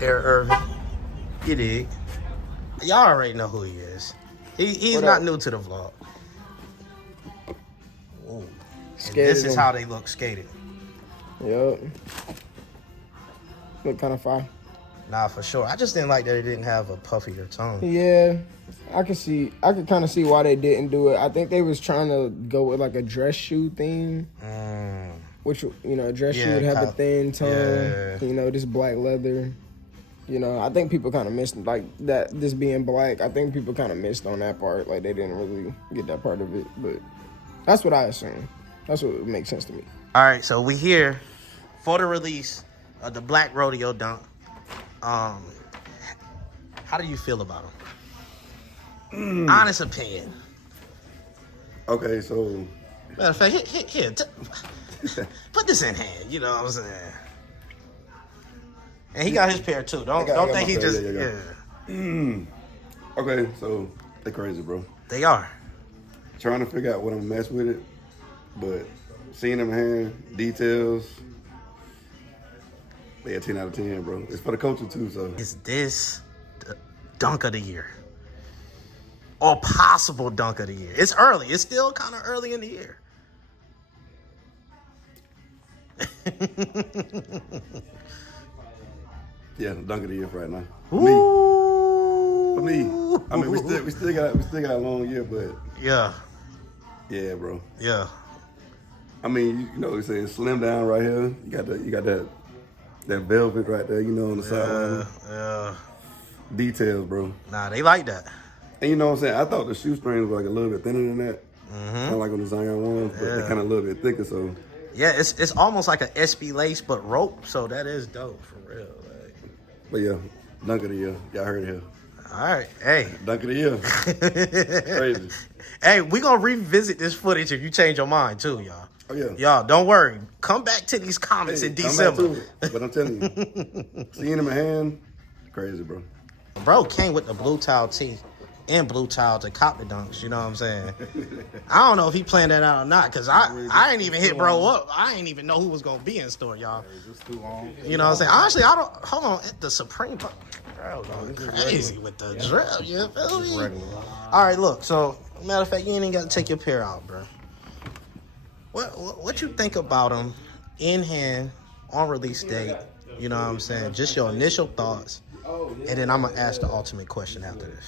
Air Irvin. You dig? Y'all already know who he is. He's not new to the vlog. Ooh. This is how they look skated. Yup. Look kind of fire. Nah, for sure. I just didn't like that it didn't have a puffier tone. Yeah, I could kind of see why they didn't do it. I think they was trying to go with like a dress shoe theme. Which, you know, a dress shoe would have a thin tone. Yeah. You know, this black leather. You know, I think people kind of missed, like, that, this being black, I think people kind of missed on that part. Like, they didn't really get that part of it. But that's what I assume. That's what makes sense to me. All right, so we here for the release of the Black Rodeo Dunk. How do you feel about them? Honest opinion. Okay, so... Matter of fact, here put this in hand, you know what I'm saying? And he got his pair too. Don't think he just Okay, so they crazy, bro. They are. Trying to figure out what I'm gonna mess with it, but seeing them in hand, details, they a 10 out of 10, bro. It's for the culture too, so. Is this the dunk of the year? Or possible dunk of the year? It's early. It's still kind of early in the year. Yeah, dunk of the year for right now. For me. I mean, we still got a long year, but yeah, bro. Yeah. I mean, you know, we say slim down right here. You got that velvet right there, you know, on the sideline. Yeah. Details, bro. Nah, they like that. And you know what I'm saying? I thought the shoestrings were like a little bit thinner than that. Kind of like on the Zion ones, but they're kind of a little bit thicker, so. Yeah, it's almost like an SB lace, but rope, so that is dope, for real. Like. But yeah, dunk of the year. Y'all heard it here. All right, hey. Dunk of the year. Crazy. Hey, we gonna revisit this footage if you change your mind too, y'all. Oh yeah. Y'all, don't worry. Come back to these comments in December. But I'm telling you, seeing them in hand, crazy, bro. Bro came with the blue towel tee and blue towel to cop the dunks, you know what I'm saying? I don't know if he planned that out or not, because I ain't even hit bro up. I ain't even know who was going to be in store, y'all. You know what I'm saying? Honestly, I don't, hold on, the Supreme, bro, going crazy with the drip, you feel me? All right, look, so, matter of fact, you ain't even got to take your pair out, bro. What you think about them in hand on release date, you know what I'm saying? Just your initial thoughts, and then I'm going to ask the ultimate question after this.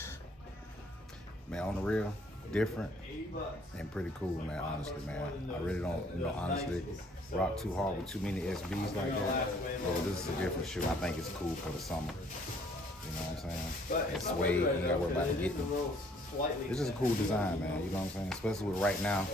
Man, on the real, different and pretty cool, man, honestly, man. I really don't, honestly rock too hard with too many SBs like that. So this is a different shoe. I think it's cool for the summer. You know what I'm saying? It's suede, you gotta worry about getting. It's just a cool design, man, you know what I'm saying? Especially with right now,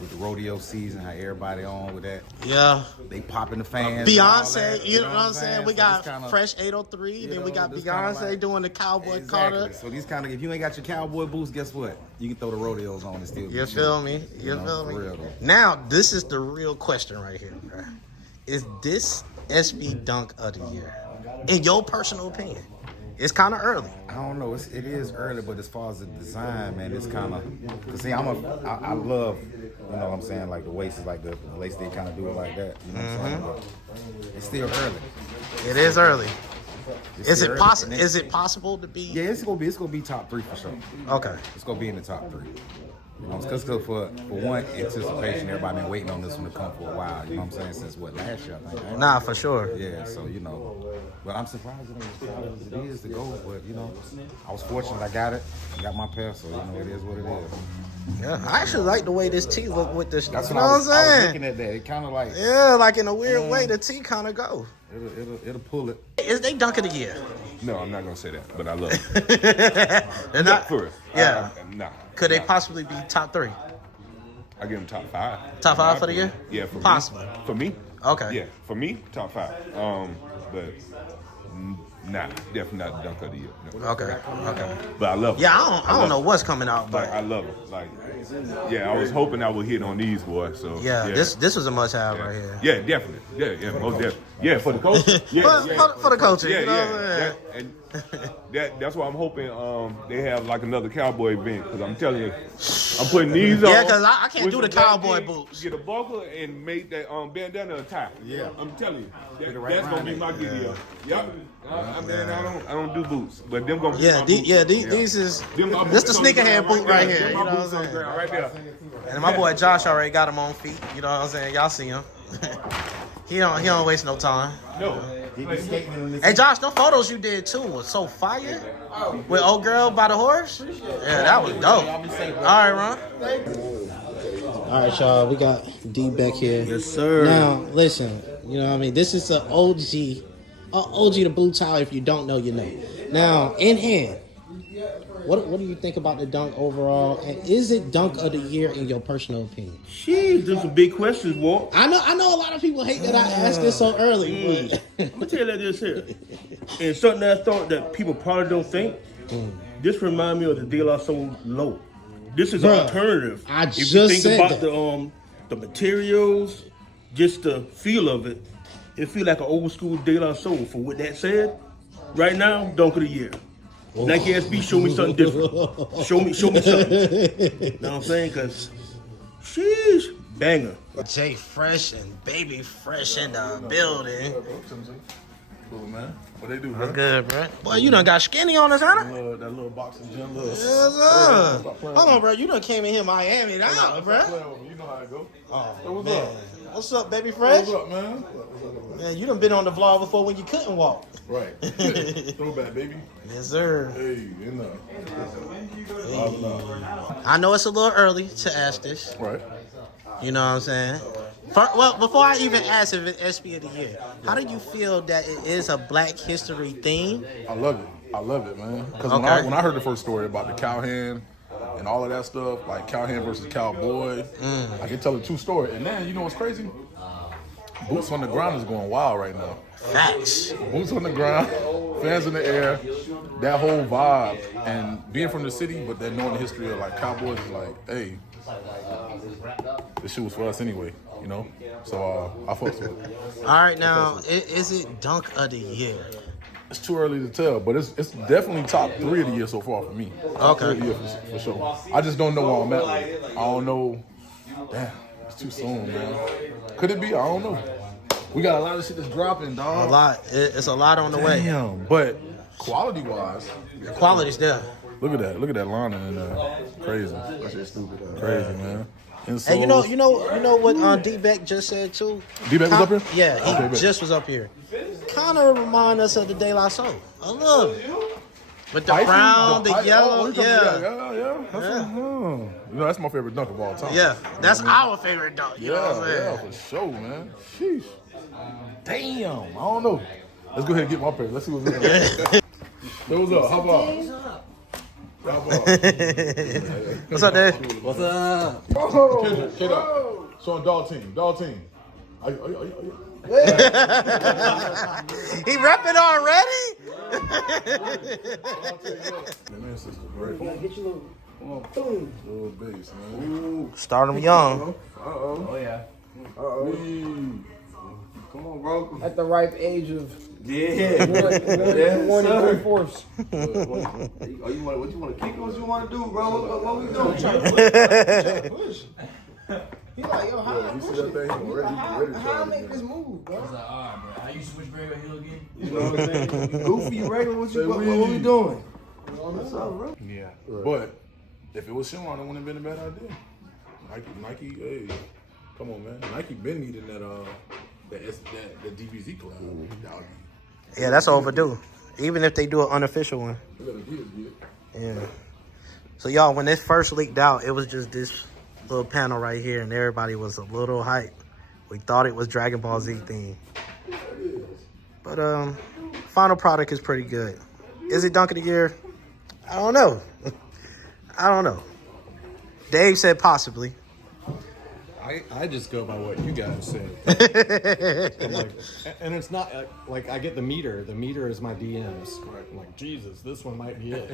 with the rodeo season, how everybody on with that. Yeah. They popping the fans. Beyonce, you know what I'm saying? We got Fresh 803, then we got Beyonce doing the Cowboy Carter. So these kind of, if you ain't got your cowboy boots, guess what? You can throw the rodeos on and still. You feel me? You feel me? Now, this is the real question right here, bro. Is this SB dunk of the year? In your personal opinion? It's kind of early. I don't know. It is early, but as far as the design, man, it's kind of. Cause see, I love, you know what I'm saying, like the waist is like the lace they kind of do it like that. You know what I'm saying? But it's still early. It is early. Is it possible? Is it possible to be? Yeah, it's gonna be top 3 for sure. Okay. It's gonna be in the top 3. You know, because for one, anticipation, everybody been waiting on this one to come for a while. You know what I'm saying? Since what, last year, I think. Right? Nah, for sure. Yeah, so, you know, but I'm surprised it ain't as it is to go. But, you know, I was fortunate I got it. I got my pair, so, you know, it is what it is. Yeah, I actually like the way this tee look with this. That's you what know I was looking at that. It kind of like. Yeah, like in a weird way, the tee kind of go. It'll pull it. Is they dunk of the year? No, I'm not gonna say that, but I love it. They're not. For it. Yeah. Nah. Could they possibly be top 3? I give them top 5. Top 5 for the year? Yeah, for possible. Me. For me? Okay. Yeah, for me, top 5. But nah, definitely not the dunk of the year. No. Okay. But I love it. Yeah, I don't know what's coming out, but like, I love it. Like, yeah, I was hoping I would hit on these boys. So yeah. This was a must-have right here. Yeah, definitely. Yeah, most definitely. Yeah, for the culture. Yeah, for the culture. Yeah, you know and that's why I'm hoping they have like another cowboy event, because I'm telling you, I'm putting these on. Yeah, because I can't with do the some cowboy black jeans, boots. Get a buckle and make that bandana a tie. Yeah. I'm telling you, right that's gonna be my deal. Yep. I mean, I don't do boots, but them gonna be Yeah, my boots. these is Them my this the boots on the sneakerhead ground boot right there. here. Them You my know what I'm boots on the saying? ground right there. And my boy Josh already got him on feet. You know what I'm saying? Y'all see him. He don't waste no time. No. Hey Josh, those photos you did too was so fire. With old girl by the horse. Yeah, that was dope. All right, Ron. All right, y'all. We got D back here. Yes, sir. Now, listen. You know what I mean? This is an OG. OG the blue tile. If you don't know, you know. Now, in hand. What do you think about the dunk overall? And is it dunk of the year in your personal opinion? Jeez, those are big questions, Walt. I know a lot of people hate that I asked this so early. But Let me tell you like this here. And something that I thought that people probably don't think, this remind me of the De La Soul low. This is an Bruh, alternative. I if just you think said about that. the materials, just the feel of it, it feel like an old school De La Soul. For what that said, right now, dunk of the year. Nike SB, show me something different. Show me something. You know what I'm saying? Because, sheesh, banger. Jay Fresh and Baby Fresh in the building. Cool, man. What they do, What's bro? good, bro? Boy, you done got skinny on us, huh? That little boxing gym, little. Yes, sir. Hold on, bro. You done came in here Miami now, bro. You know how it go. Oh, man. What's up, Baby Fresh? What's up, man? What's up? Man, you done been on the vlog before when you couldn't walk. Right. Throwback, baby. Yes, sir. Hey, you know. I know it's a little early to ask this. Right. You know what I'm saying? Well, before I even ask if it's SB of the year, how do you feel that it is a Black History theme? I love it, man. Because Okay. when I heard the first story about the cowhand and all of that stuff, like cowhand versus cowboy, I can tell a true story. And then, you know what's crazy? Boots on the ground is going wild right now. Facts. Boots on the ground, fans in the air, that whole vibe. And being from the city, but then knowing the history of like cowboys is like, hey, this shit was for us anyway, you know? So I fucks with it. All right, now, is it dunk of the year? It's too early to tell, but it's definitely top 3 of the year so far for me. Top 3 of the year for sure. I just don't know where I'm at with it. I don't know. Damn, it's too soon, man. Could it be? I don't know. We got a lot of shit that's dropping, dog. A lot. It's a lot on the way. Damn, but quality-wise, The quality's there. look at that. Look at that lining in there. Crazy. That shit's stupid. Crazy, man. Insoles. And you know what D-Beck just said too? D-Beck was up here? Yeah, he Okay, bet. just was up here. Kind of remind us of the De La Soul. A little bit. With the Icy, brown, the ice- yellow, oh, yeah. That's you know, that's my favorite dunk of all time. Yeah, that's our favorite dunk. You know what I'm Yeah, saying? for sure, man. Sheesh. Damn, I don't know. Let's go ahead and get my pair. Let's see what's in there. What's up? How about? What's up, Dave? What's up? Oh, get up. Showing dog team. Dog team. Are you? He repping already? Man, sister, great. Get your little bass, man. Start him young. Oh yeah. Come on, bro. At the ripe age of Yeah. 1 and 3/4. Oh, what you want to kick? What you want to do, bro? What we doing? Push. He's like, yo, how You see that thing? He's ready to how I try make it this again. move, bro? How you switch Bray with Hill again? You know what I'm saying? Goofy, you regular? What Say what we. we doing? Yeah. But if it was Sean, it wouldn't have been a bad idea. Nike, hey, come on, man. Nike been needing that DBZ collab. That would be. Yeah, that's overdue. Even if they do an unofficial one. We gotta get it. Yeah. So y'all, when this first leaked out, it was just this little panel right here, and everybody was a little hype. We thought it was Dragon Ball Z theme. But final product is pretty good. Is it dunk of the year? I don't know. I don't know. Dave said possibly. I just go by what you guys said. And it's not like I get the meter. The meter is my DMs. I'm like, Jesus, this one might be it.